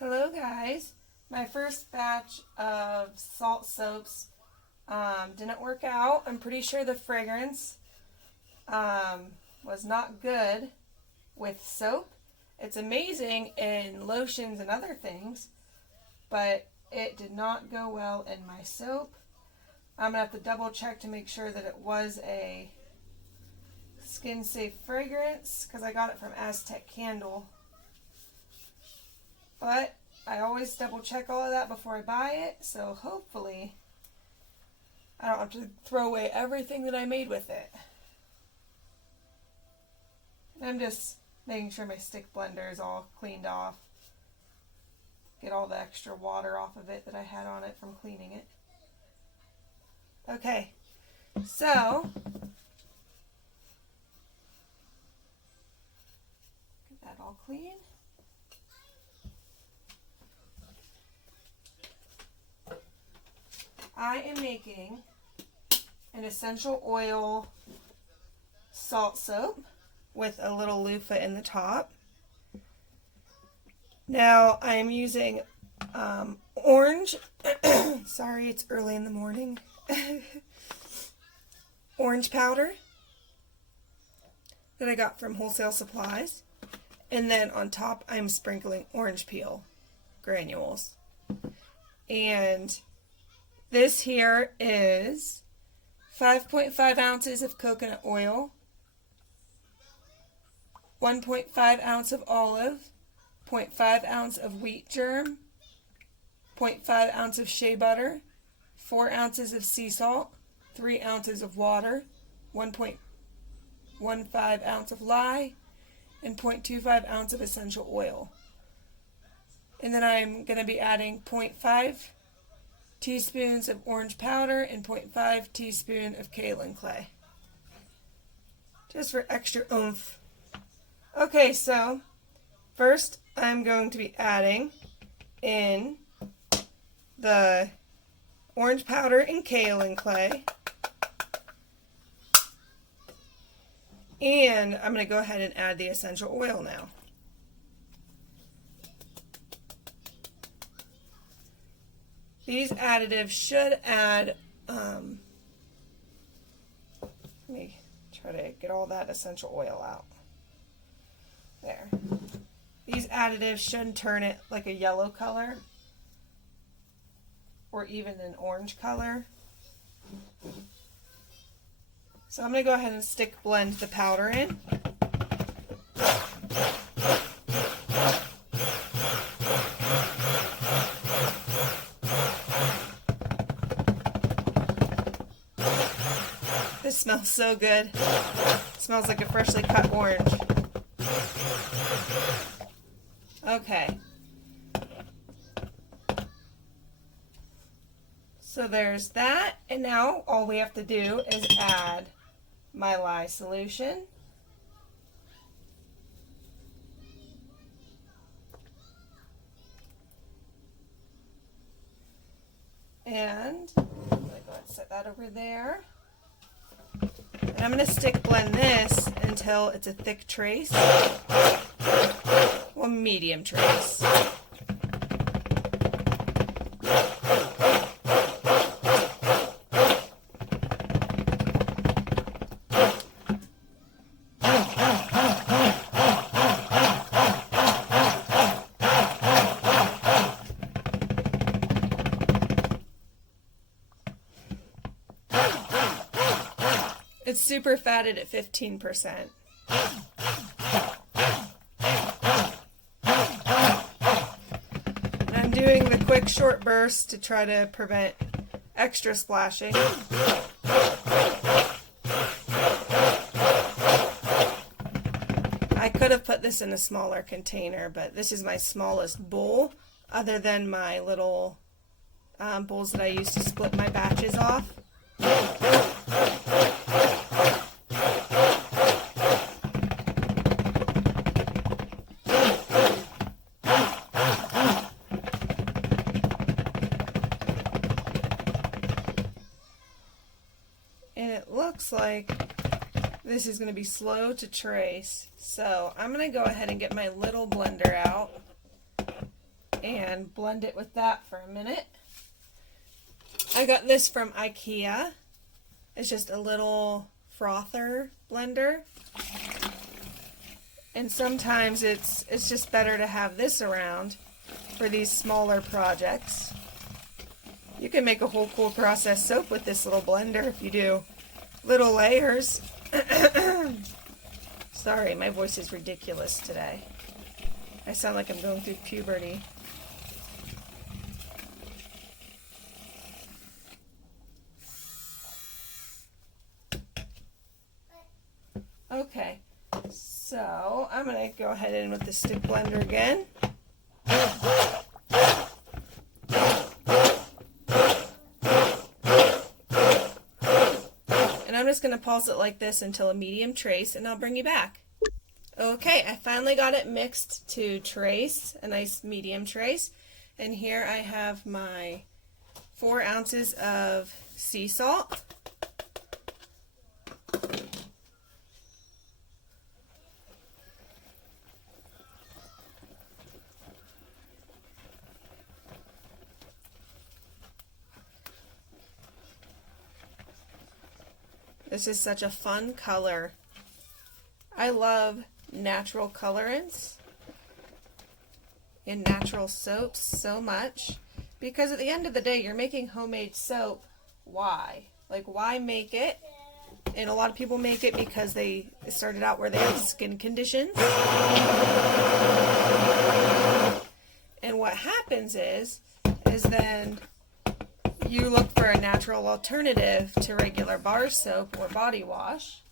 Hello guys, my first batch of salt soaps didn't work out. I'm pretty sure the fragrance was not good with soap. It's amazing in lotions and other things, but it did not go well in my soap. I'm going to have to double check to make sure that it was a skin safe fragrance because I got it from Aztec Candle. But I always double check all of that before I buy it, so hopefully I don't have to throw away everything that I made with it. And I'm just making sure my stick blender is all cleaned off. Get all the extra water off of it that I had on it from cleaning it. Okay, so get that all clean. I am making an essential oil salt soap with a little loofah in the top. Now I'm using orange, sorry it's early in the morning, orange powder that I got from Wholesale Supplies. And then on top I'm sprinkling orange peel granules. And this here is 5.5 ounces of coconut oil, 1.5 ounce of olive, 0.5 ounce of wheat germ, 0.5 ounce of shea butter, 4 ounces of sea salt, 3 ounces of water, 1.15 ounce of lye, and 0.25 ounce of essential oil. And then I'm going to be adding 0.5 teaspoons of orange powder and 0.5 teaspoon of kaolin clay. Just for extra oomph. Okay, so first I'm going to be adding in the orange powder and kaolin clay. And I'm going to go ahead and add the essential oil now. These additives should add, let me try to get all that essential oil out. There. These additives should turn it like a yellow color or even an orange color. So I'm going to go ahead and stick blend the powder in. This smells so good. It smells like a freshly cut orange. Okay. So there's that. And now all we have to do is add my lye solution. And I'm going to go ahead and set that over there. And I'm going to stick blend this until it's a thick trace, well, medium trace. It's super fatted at 15%. And I'm doing the quick short bursts to try to prevent extra splashing. I could have put this in a smaller container, but this is my smallest bowl, other than my little bowls that I use to split my batches off. And it looks like this is going to be slow to trace. So I'm going to go ahead and get my little blender out. and blend it with that for a minute. I got this from IKEA. It's just a little frother blender. And sometimes it's just better to have this around for these smaller projects. You can make a whole cool processed soap with this little blender if you do little layers. Sorry, my voice is ridiculous today. I sound like I'm going through puberty. Okay, so I'm going to go ahead in with the stick blender again. And I'm just going to pulse it like this until a medium trace, and I'll bring you back. Okay, I finally got it mixed to trace, a nice medium trace. And here I have my 4 ounces of sea salt. This is such a fun color. I love natural colorants in natural soaps so much because at the end of the day you're making homemade soap. Why? Like, why make it? And a lot of people make it because they started out where they had skin conditions. And what happens is then you look for a natural alternative to regular bar soap or body wash.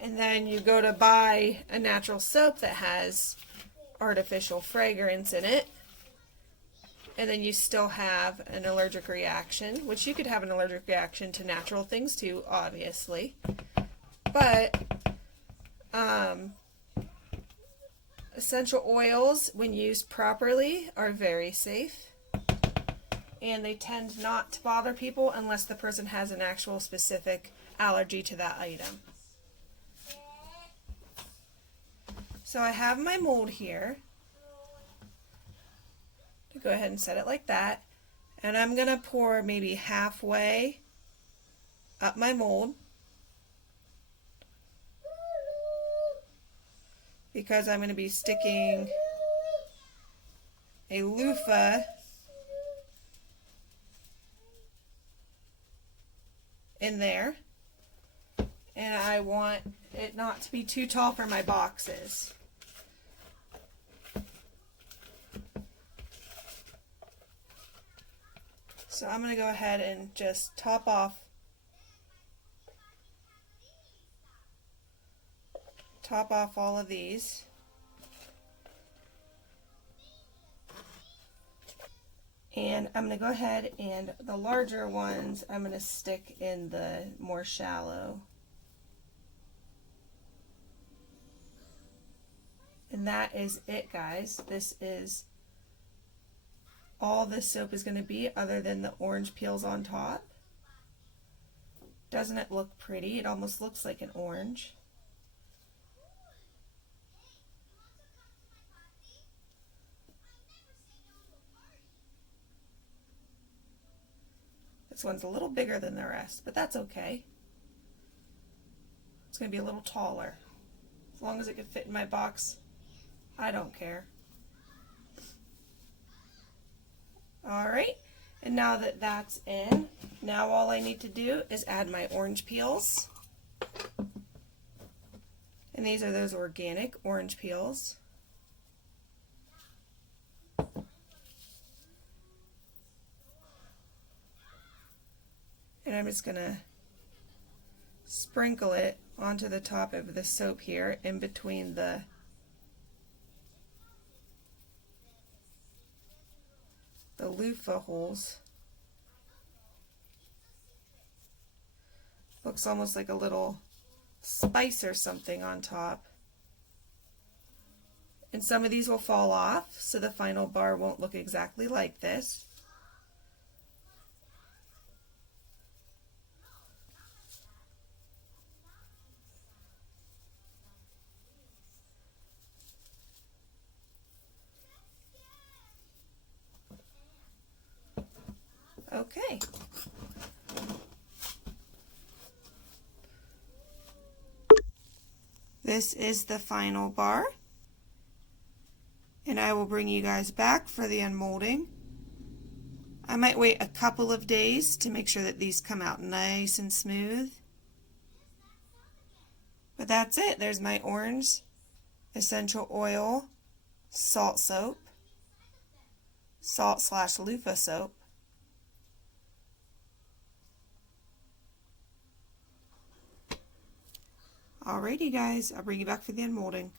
And then you go to buy a natural soap that has artificial fragrance in it. And then you still have an allergic reaction, which you could have an allergic reaction to natural things too, obviously. But essential oils, when used properly, are very safe. And they tend not to bother people unless the person has an actual specific allergy to that item. So I have my mold here. Go ahead and set it like that. And I'm going to pour maybe halfway up my mold, because I'm going to be sticking a loofah in there, and I want it not to be too tall for my boxes. So I'm going to go ahead and just top off all of these. And I'm going to go ahead and the larger ones I'm going to stick in the more shallow. And that is it, guys. This is all this soap is going to be, other than the orange peels on top. Doesn't it look pretty? It almost looks like an orange. This one's a little bigger than the rest, but that's okay. It's going to be a little taller. As long as it can fit in my box, I don't care. Alright, and now that that's in, now all I need to do is add my orange peels. And these are those organic orange peels. And I'm just going to sprinkle it onto the top of the soap here, in between the loofah holes. Looks almost like a little spice or something on top. And some of these will fall off, so the final bar won't look exactly like this. Okay. This is the final bar, and I will bring you guys back for the unmolding. I might wait a couple of days to make sure that these come out nice and smooth. But that's it. There's my orange essential oil salt soap, salt/loofah soap. Alrighty guys, I'll bring you back for the unmolding.